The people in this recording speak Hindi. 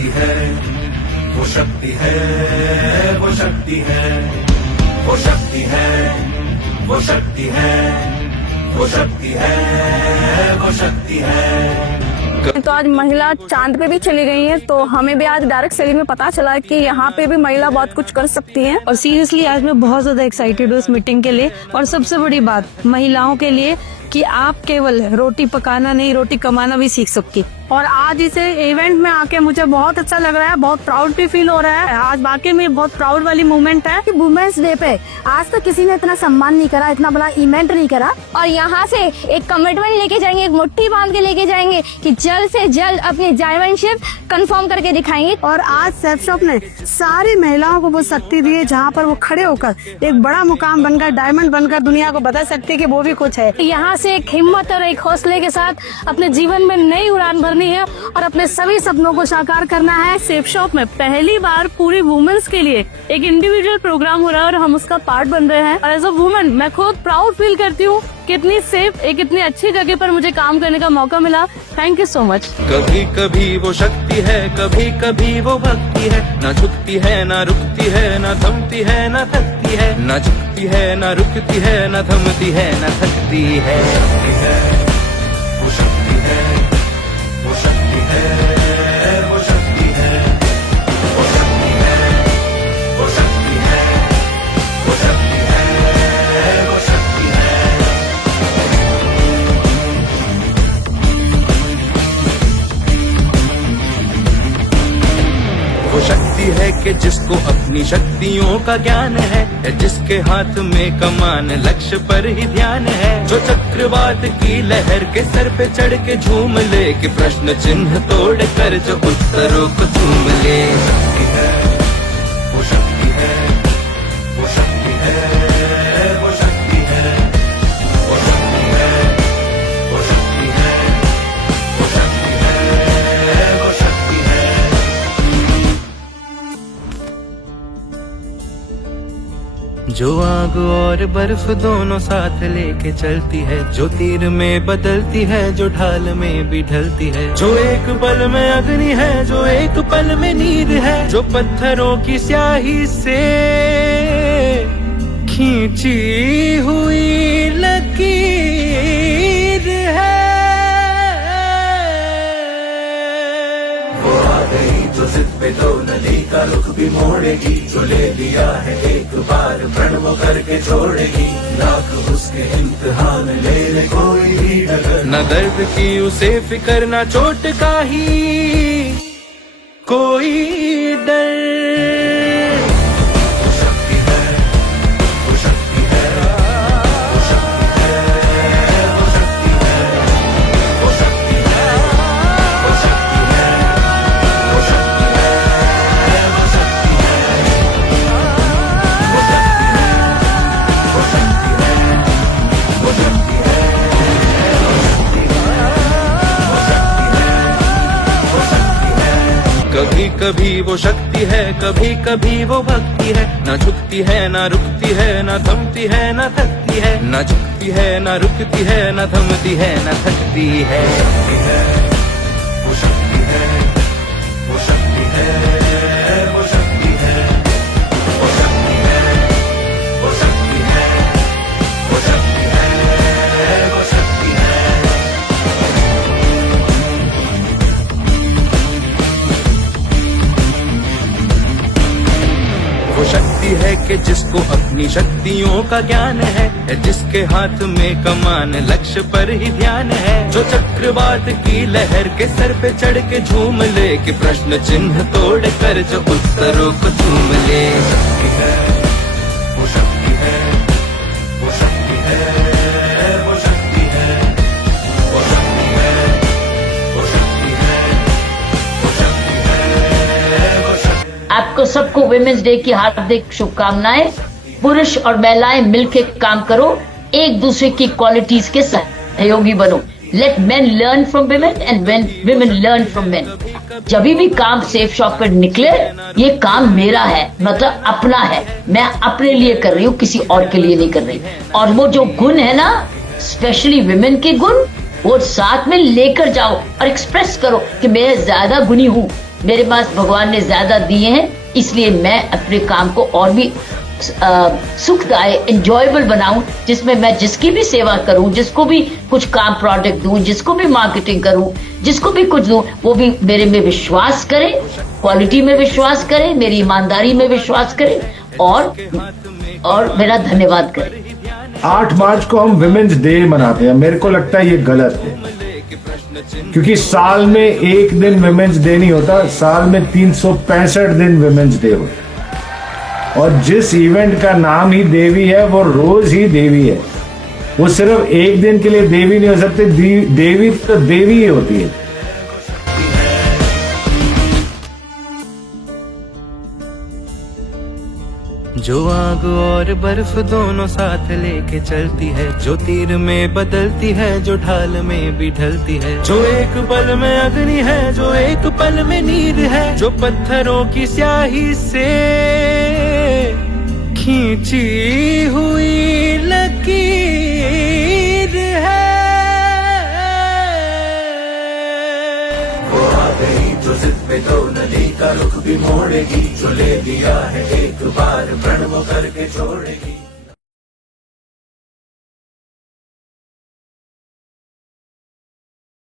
शक्ति है, वो शक्ति है, वो शक्ति है, वो शक्ति है, वो शक्ति है, वो शक्ति है, वो शक्ति है। तो आज महिला चांद पे भी चली गई है, तो हमें भी आज डायरेक्ट सेलिंग में पता चला कि यहाँ पे भी महिला बहुत कुछ कर सकती है। और सीरियसली आज मैं बहुत ज्यादा एक्साइटेड हूँ इस मीटिंग के लिए। और सबसे बड़ी बात महिलाओं के लिए कि आप केवल रोटी पकाना नहीं, रोटी कमाना भी सीख सकती। और आज इसे इवेंट में आके मुझे बहुत अच्छा लग रहा है, बहुत प्राउड भी फील हो रहा है। आज वाकई में बहुत प्राउड वाली मोमेंट है कि वुमेन्स डे पे आज तक किसी ने इतना सम्मान नहीं करा, इतना बड़ा इवेंट नहीं करा। और यहाँ से एक कमिटमेंट लेके जाएंगे, एक मुट्ठी बांध के लेके जाएंगे कि जल्द से जल्द अपनी चैंपियनशिप कंफर्म करके दिखाएंगे। और आज सेफ शॉप ने सारी महिलाओं को वो शक्ति दी है जहाँ पर वो खड़े होकर एक बड़ा मुकाम बनकर, डायमंड बनकर दुनिया को बता सकती है कि वो भी कुछ है। यहाँ से एक हिम्मत और एक हौसले के साथ अपने जीवन में नई उड़ान भरनी है और अपने सभी सपनों को साकार करना है। सेफ शॉप में पहली बार पूरी वुमेन्स के लिए एक इंडिविजुअल प्रोग्राम हो रहा है और हम उसका पार्ट बन रहे हैं। और एज अ वुमेन मैं खुद प्राउड फील करती हूँ कि इतनी सेफ, एक इतनी अच्छी जगह पर मुझे काम करने का मौका मिला। Thank you so much. कभी कभी वो शक्ति है, कभी कभी वो भक्ति है, ना झुकती है ना रुकती है, ना थमती है ना थकती है, ना झुकती है ना रुकती है, ना थमती है ना थकती है। वो शक्ति है, वो शक्ति है, वो शक्ति है, वो शक्ति है, वो शक्ति है, वो शक्ति है, वो शक्ति है। वो शक्ति है कि जिसको अपनी शक्तियों का ज्ञान है, जिसके हाथ में कमान लक्ष्य पर ही ध्यान है, जो चक्रवात की लहर के सर पे चढ़ के झूम ले, कि प्रश्न चिन्ह तोड़ कर जो उत्तरों को चूम ले। शक्ति है, वो शक्ति है, वो शक्ति है, वो शक्ति है, वो शक्ति है, वो शक्ति है, वो शक्ति है, वो शक्ति है। जो आग और बर्फ दोनों साथ लेके चलती है, जो तीर में बदलती है, जो ढाल में भी ढलती है, जो एक पल में अग्नि है, जो एक पल में नीर है, जो पत्थरों की स्याही से खींची हुई लकीर है। वो आ गई जो जिद पे तो नदी का रुख भी मोड़ेगी, जो ले लिया है एक बार प्रण वो करके छोड़ेगी, लाख उसके इम्तिहान ले ले कोई भी डगर, न दर्द की उसे फिक्र, न चोट का ही कोई डर। वो शक्ति है, वो शक्ति है, वो शक्ति है, वो शक्ति है, वो शक्ति है, वो शक्ति है, वो शक्ति है, वो शक्ति है, वो शक्ति है, वो शक्ति है, वो शक्ति है, वो शक्ति है, वो शक्ति है। कभी कभी वो शक्ति है, कभी कभी वो भक्ति है, ना झुकती है ना रुकती है, ना थमती है ना थकती है, ना झुकती है ना रुकती है, ना थमती है ना थकती है। वो शक्ति है, वो शक्ति है, वो शक्ति है, वो शक्ति है, वो शक्ति है, वो शक्ति है, वो शक्ति है। वो शक्ति है कि जिसको अपनी शक्तियों का ज्ञान है, जिसके हाथ में कमान लक्ष्य पर ही ध्यान है, जो चक्रवात की लहर के सर पे चढ़ के झूम ले, कि प्रश्न चिन्ह तोड़ कर जो उत्तरों को चूम ले। शक्ति है, वो शक्ति है, वो शक्ति है, वो शक्ति है, वो शक्ति है, वो शक्ति है, वो शक्ति है, वो शक्ति है। आपको सबको वुमेन्स डे की हार्दिक शुभकामनाएं। पुरुष और महिलाएं मिलकर काम करो, एक दूसरे की क्वालिटीज के सहयोगी बनो। Let men learn from women and women learn from men। जब भी काम सेफ शॉप पर निकले, ये काम मेरा है, मतलब अपना है, मैं अपने लिए कर रही हूँ, किसी और के लिए नहीं कर रही। और वो जो गुण है ना, स्पेशली women के गुण, वो साथ में लेकर जाओ और एक्सप्रेस करो कि मैं ज्यादा गुणी हूँ, मेरे पास भगवान ने ज्यादा दिए हैं, इसलिए मैं अपने काम को और भी सुखदायक एंजॉयबल बनाऊं, जिसमें मैं जिसकी भी सेवा करूं, जिसको भी कुछ काम प्रोडक्ट दूं, जिसको भी मार्केटिंग करूं, जिसको भी कुछ दूं, वो भी मेरे में विश्वास करे, क्वालिटी में विश्वास करे, मेरी ईमानदारी में विश्वास करे और मेरा धन्यवाद करे। 8 मार्च को हम विमेंस डे मनाते हैं, मेरे को लगता है ये गलत है, क्योंकि साल में एक दिन विमेंस डे नहीं होता, साल में 365 दिन विमेंस डे होता है। और जिस इवेंट का नाम ही देवी है वो रोज ही देवी है, वो सिर्फ एक दिन के लिए देवी नहीं हो सकती, देवी तो देवी ही होती है। जो आग और बर्फ दोनों साथ लेके चलती है, जो तीर में बदलती है, जो ढाल में भी ढलती है, जो एक पल में अग्नि है, जो एक पल में नीर है, जो पत्थरों की स्याही से खींची हुई लकीर है। वो आ गई जो जिद पे तो नदी का रुख भी मोड़ेगी, जो ले दिया है एक बार प्रण वो करके छोड़ेगी।